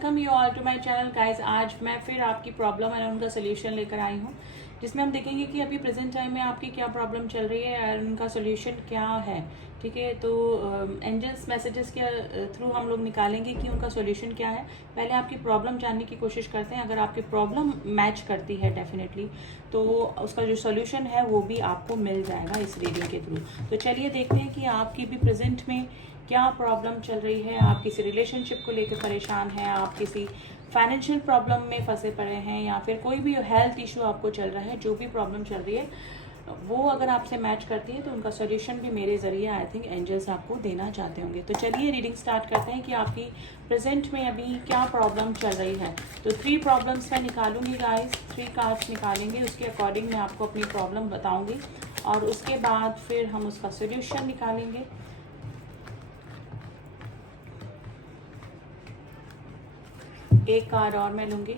Welcome you all to my channel guys. आज मैं फिर आपकी प्रॉब्लम और उनका सोल्यूशन लेकर आई हूँ, जिसमें हम देखेंगे कि अभी प्रेजेंट टाइम में आपकी क्या प्रॉब्लम चल रही है और उनका सोल्यूशन क्या है। ठीक है, तो एंजल्स मैसेजेस के थ्रू हम लोग निकालेंगे कि उनका सोल्यूशन क्या है। पहले आपकी प्रॉब्लम जानने की कोशिश करते हैं। अगर आपकी प्रॉब्लम मैच करती है डेफिनेटली, तो उसका जो सोल्यूशन है वो भी आपको मिल जाएगा इस रीडिंग के थ्रू। तो चलिए देखते हैं कि आपकी भी प्रेजेंट में क्या प्रॉब्लम चल रही है। आप किसी रिलेशनशिप को लेकर परेशान हैं, आप किसी फाइनेंशियल प्रॉब्लम में फंसे पड़े हैं, या फिर कोई भी हेल्थ इशू आपको चल रहा है। जो भी प्रॉब्लम चल रही है वो अगर आपसे मैच करती है तो उनका सोल्यूशन भी मेरे ज़रिए आई थिंक एंजल्स आपको देना चाहते होंगे। तो चलिए रीडिंग स्टार्ट करते हैं कि आपकी प्रेजेंट में अभी क्या प्रॉब्लम चल रही है। तो 3 प्रॉब्लम्स मैं निकालूंगी गाइस, 3 कार्ड्स निकालेंगे, उसके अकॉर्डिंग मैं आपको अपनी प्रॉब्लम बताऊंगी और उसके बाद फिर हम उसका सोल्यूशन निकालेंगे। एक कार्ड और मैं लूंगी।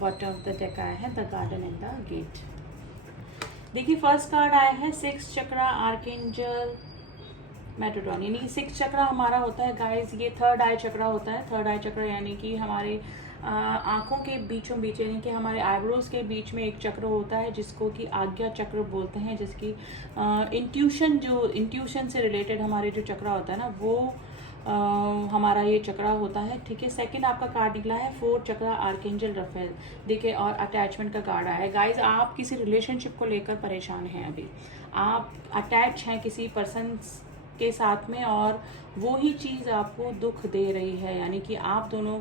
बॉटम ऑफ द डेक आया है the garden and the gate. देखिए फर्स्ट कार्ड आया है 6 चक्रा आर्कएंजल मेट्रोडॉन, यानी 6 चक्रा हमारा होता है गाइस, ये थर्ड आई चक्रा होता है। थर्ड आई चक्र यानी कि हमारे आंखों के बीचों बीच, यानी कि हमारे आईब्रोज के बीच में एक चक्र होता है जिसको कि आज्ञा चक्र बोलते हैं, जिसकी इंट्यूशन से रिलेटेड हमारे जो चक्र होता है ना वो हमारा ये चक्रा होता है। ठीक है, सेकंड आपका कार्ड निकला है 4 चक्रा आर्कएंजल रफेल। देखिए और अटैचमेंट का कार्ड आया है गाइस। आप किसी रिलेशनशिप को लेकर परेशान हैं, अभी आप अटैच हैं किसी पर्सन के साथ में और वो ही चीज़ आपको दुख दे रही है, यानी कि आप दोनों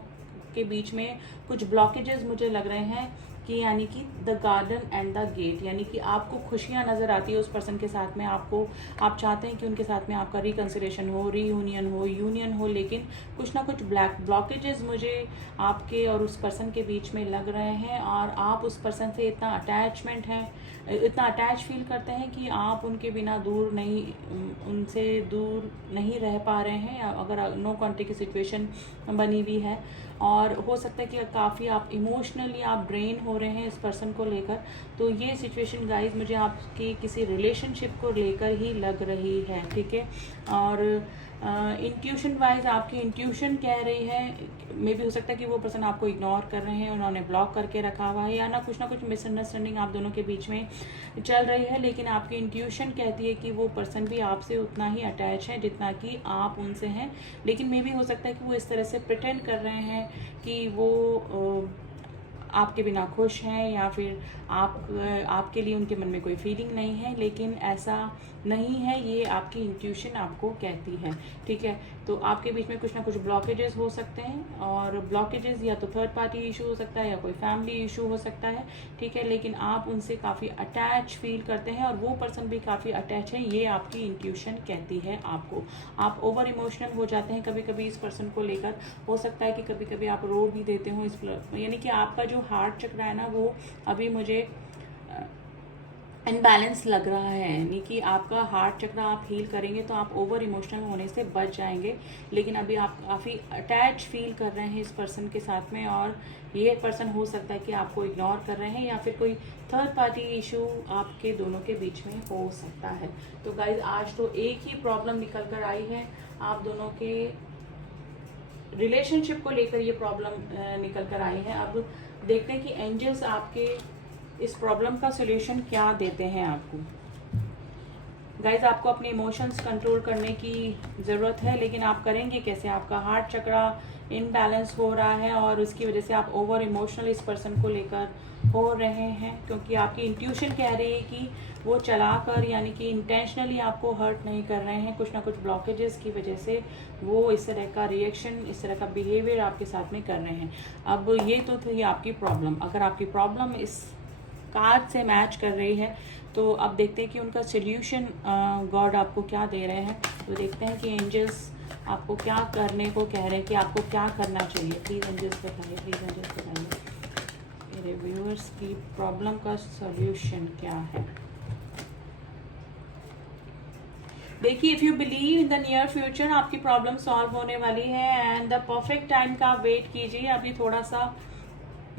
के बीच में कुछ ब्लॉकेजेस मुझे लग रहे हैं कि यानी कि the garden and the gate, यानी कि आपको खुशियां नज़र आती है उस पर्सन के साथ में, आप चाहते हैं कि उनके साथ में आपका रिकन्सिलेशन हो, रीयूनियन हो, यूनियन हो, लेकिन कुछ ना कुछ ब्लॉकेजेस मुझे आपके और उस पर्सन के बीच में लग रहे हैं और आप उस पर्सन से इतना अटैच फील करते हैं कि आप उनके बिना उनसे दूर नहीं रह पा रहे हैं, अगर नो कॉन्टेक्ट की सिचुएशन बनी हुई है। और हो सकता है कि काफ़ी आप इमोशनली आप ड्रेन हो रहे हैं इस पर्सन को लेकर। तो ये सिचुएशन गाइस मुझे आपकी किसी रिलेशनशिप को लेकर ही लग रही है। ठीक है, और इंट्यूशन वाइज आपकी इंट्यूशन कह रही है, मे भी हो सकता है कि वो पर्सन आपको इग्नोर कर रहे हैं, उन्होंने ब्लॉक करके रखा हुआ है, या ना कुछ मिसअंडरस्टैंडिंग आप दोनों के बीच में चल रही है, लेकिन आपकी इंट्यूशन कहती है कि वो पर्सन भी आपसे उतना ही अटैच है जितना कि आप उनसे हैं। लेकिन मे भी हो सकता है कि वो इस तरह से प्रिटेंड कर रहे हैं कि वो आपके बिना खुश हैं, या फिर आपके लिए उनके मन में कोई फीलिंग नहीं है, लेकिन ऐसा नहीं है, ये आपकी इंट्यूशन आपको कहती है। ठीक है, तो आपके बीच में कुछ ना कुछ ब्लॉकेजेस हो सकते हैं, और ब्लॉकेजेस या तो थर्ड पार्टी इशू हो सकता है या कोई फैमिली इशू हो सकता है। ठीक है, लेकिन आप उनसे काफ़ी अटैच फील करते हैं और वो पर्सन भी काफ़ी अटैच है, ये आपकी इंट्यूशन कहती है आपको। आप ओवर इमोशनल हो जाते हैं कभी कभी इस पर्सन को लेकर। हो सकता है कि कभी कभी आप रो भी देते हो यानी कि आपका जो हार्ट चक्र है ना वो अभी मुझे इनबैलेंस लग रहा है, यानी कि आपका हार्ट चक्र आप हील करेंगे तो आप ओवर इमोशनल होने से बच जाएंगे। लेकिन अभी आप काफ़ी अटैच फील कर रहे हैं इस पर्सन के साथ में, और ये पर्सन हो सकता है कि आपको इग्नोर कर रहे हैं, या फिर कोई थर्ड पार्टी इशू आपके दोनों के बीच में हो सकता है। तो गाइज आज तो एक ही प्रॉब्लम निकल कर आई है, आप दोनों के रिलेशनशिप को लेकर ये प्रॉब्लम निकल कर आई है। अब देखते हैं कि एंजल्स आपके इस प्रॉब्लम का सोल्यूशन क्या देते हैं आपको। गाइज आपको अपने इमोशंस कंट्रोल करने की ज़रूरत है, लेकिन आप करेंगे कैसे? आपका हार्ट चक्रा इनबैलेंस हो रहा है और उसकी वजह से आप ओवर इमोशनल इस पर्सन को लेकर हो रहे हैं, क्योंकि आपकी इंट्यूशन कह रही है कि वो चलाकर यानी कि इंटेंशनली आपको हर्ट नहीं कर रहे हैं, कुछ ना कुछ ब्लॉकेजेस की वजह से वो इस तरह का रिएक्शन, इस तरह का बिहेवियर आपके साथ में कर रहे हैं। अब ये तो थी आपकी प्रॉब्लम। अगर आपकी प्रॉब्लम इस कार्ड से मैच कर रही है तो अब देखते हैं कि उनका सोल्यूशन गॉड आपको क्या दे रहे हैं। तो देखते हैं कि एंजल्स आपको क्या करने को कह रहे हैं, कि आपको क्या करना चाहिए। प्लीज़ एंजल्स बताइए, प्लीज़ एंजल्स बताइए मेरे व्यूअर्स की प्रॉब्लम का सोल्यूशन क्या है। देखिए if you believe in the near future आपकी प्रॉब्लम सॉल्व होने वाली है, एंड द परफेक्ट टाइम का वेट कीजिए। अभी थोड़ा सा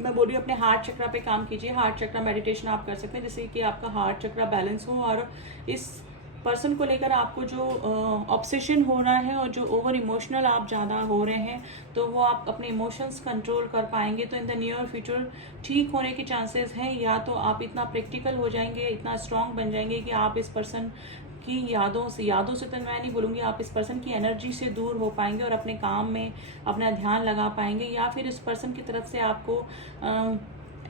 मैं बोल रही हूँ अपने हार्ट चक्रा पे काम कीजिए। हार्ट चक्रा मेडिटेशन आप कर सकते हैं जिससे कि आपका हार्ट चक्रा बैलेंस हो और इस पर्सन को लेकर आपको जो ऑब्सेशन हो रहा है और जो ओवर इमोशनल आप ज़्यादा हो रहे हैं तो वो आप अपने इमोशंस कंट्रोल कर पाएंगे। तो इन द नियर फ्यूचर ठीक होने के चांसेस हैं, या तो आप इतना प्रैक्टिकल हो जाएंगे, इतना स्ट्रांग बन जाएंगे कि आप इस पर्सन की यादों से तो मैं नहीं बोलूँगी, आप इस पर्सन की एनर्जी से दूर हो पाएंगे और अपने काम में अपना ध्यान लगा पाएंगे, या फिर इस पर्सन की तरफ से आपको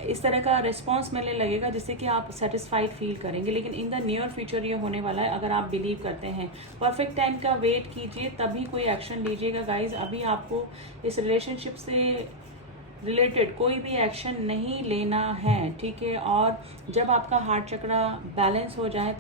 इस तरह का रिस्पॉन्स मिलने लगेगा जिससे कि आप सेटिस्फाइड फील करेंगे। लेकिन इन द नियर फ्यूचर ये होने वाला है अगर आप बिलीव करते हैं। परफेक्ट टाइम का वेट कीजिए तभी कोई एक्शन लीजिएगा गाइज। अभी आपको इस रिलेशनशिप से रिलेटेड कोई भी एक्शन नहीं लेना है, ठीक है। और जब आपका हार्ट चक्रा बैलेंस हो जाए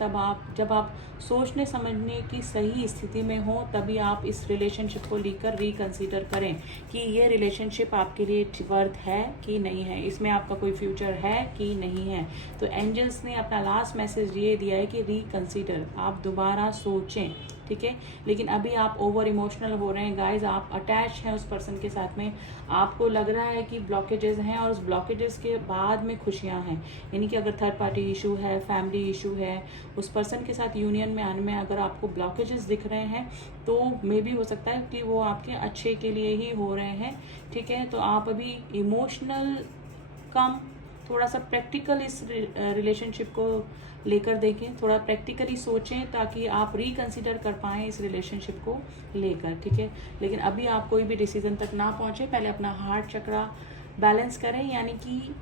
जब आप सोचने समझने की सही स्थिति में हो तभी आप इस रिलेशनशिप को लेकर रिकंसीडर करें कि ये रिलेशनशिप आपके लिए वर्थ है कि नहीं है, इसमें आपका कोई फ्यूचर है कि नहीं है। तो एंजल्स ने अपना लास्ट मैसेज ये दिया है कि रिकंसीडर, आप दोबारा सोचें, ठीक है। लेकिन अभी आप ओवर इमोशनल हो रहे हैं गाइज, आप अटैच हैं उस पर्सन के साथ में, आपको लग रहा है कि ब्लॉकेजेस हैं और उस ब्लॉकेजेस के बाद में खुशियां हैं। यानी कि अगर थर्ड पार्टी इशू है, फैमिली इशू है, उस पर्सन के साथ यूनियन में आने में अगर आपको ब्लॉकेजेस दिख रहे हैं तो मे भी हो सकता है कि वो आपके अच्छे के लिए ही हो रहे हैं, ठीक है। तो आप अभी इमोशनल कम थोड़ा सा प्रैक्टिकल इस रिलेशनशिप को लेकर देखें, थोड़ा प्रैक्टिकली सोचें ताकि आप रिकंसिडर कर पाएँ इस रिलेशनशिप को लेकर, ठीक है। लेकिन अभी आप कोई भी डिसीजन तक ना पहुँचे, पहले अपना हार्ट चक्रा बैलेंस करें, यानी कि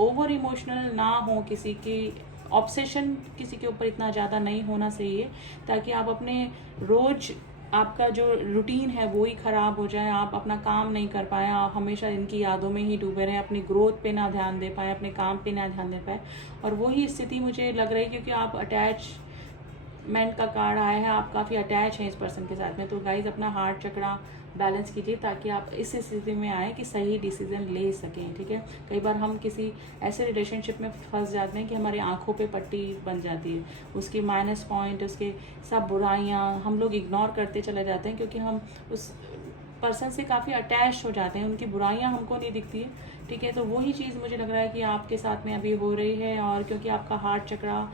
ओवर इमोशनल ना हो, किसी की ऑब्सेशन किसी के ऊपर इतना ज़्यादा नहीं होना चाहिए ताकि आप अपने रोज़ आपका जो रूटीन है वो ही ख़राब हो जाए, आप अपना काम नहीं कर पाए, आप हमेशा इनकी यादों में ही डूबे रहें, अपनी ग्रोथ पे ना ध्यान दे पाए, अपने काम पे ना ध्यान दे पाए। और वही स्थिति मुझे लग रही है क्योंकि आप अटैचमेंट का कार्ड आया है, आप काफ़ी अटैच हैं इस पर्सन के साथ में। तो गाइज अपना हार्ट चक्रा बैलेंस कीजिए ताकि आप इस स्थिति में आए कि सही डिसीजन ले सकें, ठीक है। कई बार हम किसी ऐसे रिलेशनशिप में फंस जाते हैं कि हमारी आंखों पे पट्टी बन जाती है, उसकी माइनस पॉइंट, उसके सब बुराइयां हम लोग इग्नोर करते चले जाते हैं क्योंकि हम उस पर्सन से काफ़ी अटैच हो जाते हैं, उनकी बुराइयां हमको नहीं दिखती है, ठीक है। तो वही चीज़ मुझे लग रहा है कि आपके साथ में अभी हो रही है, और क्योंकि आपका हार्ट चक्रा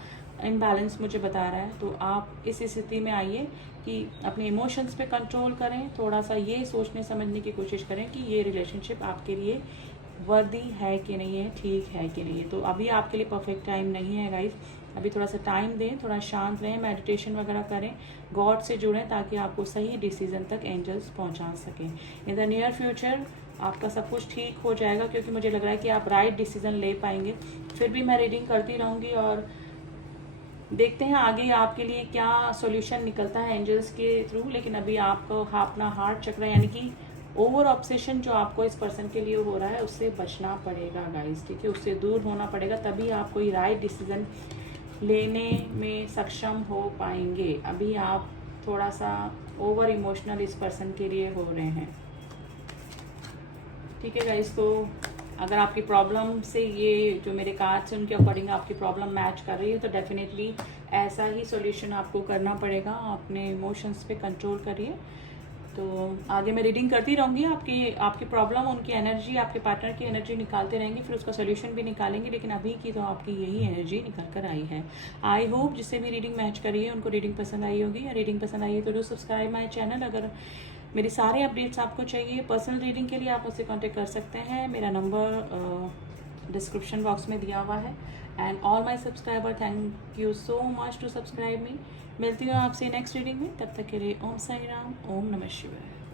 इनबैलेंस मुझे बता रहा है तो आप इस स्थिति में आइए कि अपने इमोशंस पे कंट्रोल करें, थोड़ा सा ये सोचने समझने की कोशिश करें कि ये रिलेशनशिप आपके लिए वर्दी है कि नहीं है, ठीक है कि नहीं है। तो अभी आपके लिए परफेक्ट टाइम नहीं है गाइज, अभी थोड़ा सा टाइम दें, थोड़ा शांत रहें, मेडिटेशन वगैरह करें, गॉड से जुड़ें ताकि आपको सही डिसीजन तक एंजल्स पहुंचा सकें। इन द नियर फ्यूचर आपका सब कुछ ठीक हो जाएगा क्योंकि मुझे लग रहा है कि आप राइट डिसीजन ले पाएंगे। फिर भी मैं रीडिंग करती रहूँगी और देखते हैं आगे आपके लिए क्या सॉल्यूशन निकलता है एंजल्स के थ्रू। लेकिन अभी आपको अपना हार्ट चक्र यानी कि ओवर ऑब्सेशन जो आपको इस पर्सन के लिए हो रहा है उससे बचना पड़ेगा गाइस, ठीक है, उससे दूर होना पड़ेगा, तभी आप कोई राइट डिसीजन लेने में सक्षम हो पाएंगे। अभी आप थोड़ा सा ओवर इमोशनल इस पर्सन के लिए हो रहे हैं, ठीक है गाइस। तो अगर आपकी प्रॉब्लम से ये जो मेरे कार्ड्स हैं उनके अकॉर्डिंग आपकी प्रॉब्लम मैच कर रही है तो डेफिनेटली ऐसा ही सॉल्यूशन आपको करना पड़ेगा, अपने इमोशंस पे कंट्रोल करिए। तो आगे मैं रीडिंग करती रहूँगी, आपकी प्रॉब्लम, उनकी एनर्जी, आपके पार्टनर की एनर्जी निकालते रहेंगे, फिर उसका सोल्यूशन भी निकालेंगे। लेकिन अभी की तो आपकी यही एनर्जी निकल कर आई है। आई होप जिससे भी रीडिंग मैच करी है उनको रीडिंग पसंद आई होगी, या रीडिंग पसंद आई है तो डू सब्सक्राइब माई चैनल। अगर मेरी सारे अपडेट्स आपको चाहिए पर्सनल रीडिंग के लिए आप मुझसे कांटेक्ट कर सकते हैं, मेरा नंबर डिस्क्रिप्शन बॉक्स में दिया हुआ है। And all my subscriber, thank you so much to subscribe me. मिलती हूँ आपसे नेक्स्ट रीडिंग में, तब तक के लिए ओम साई राम, ओम नमः शिवाय।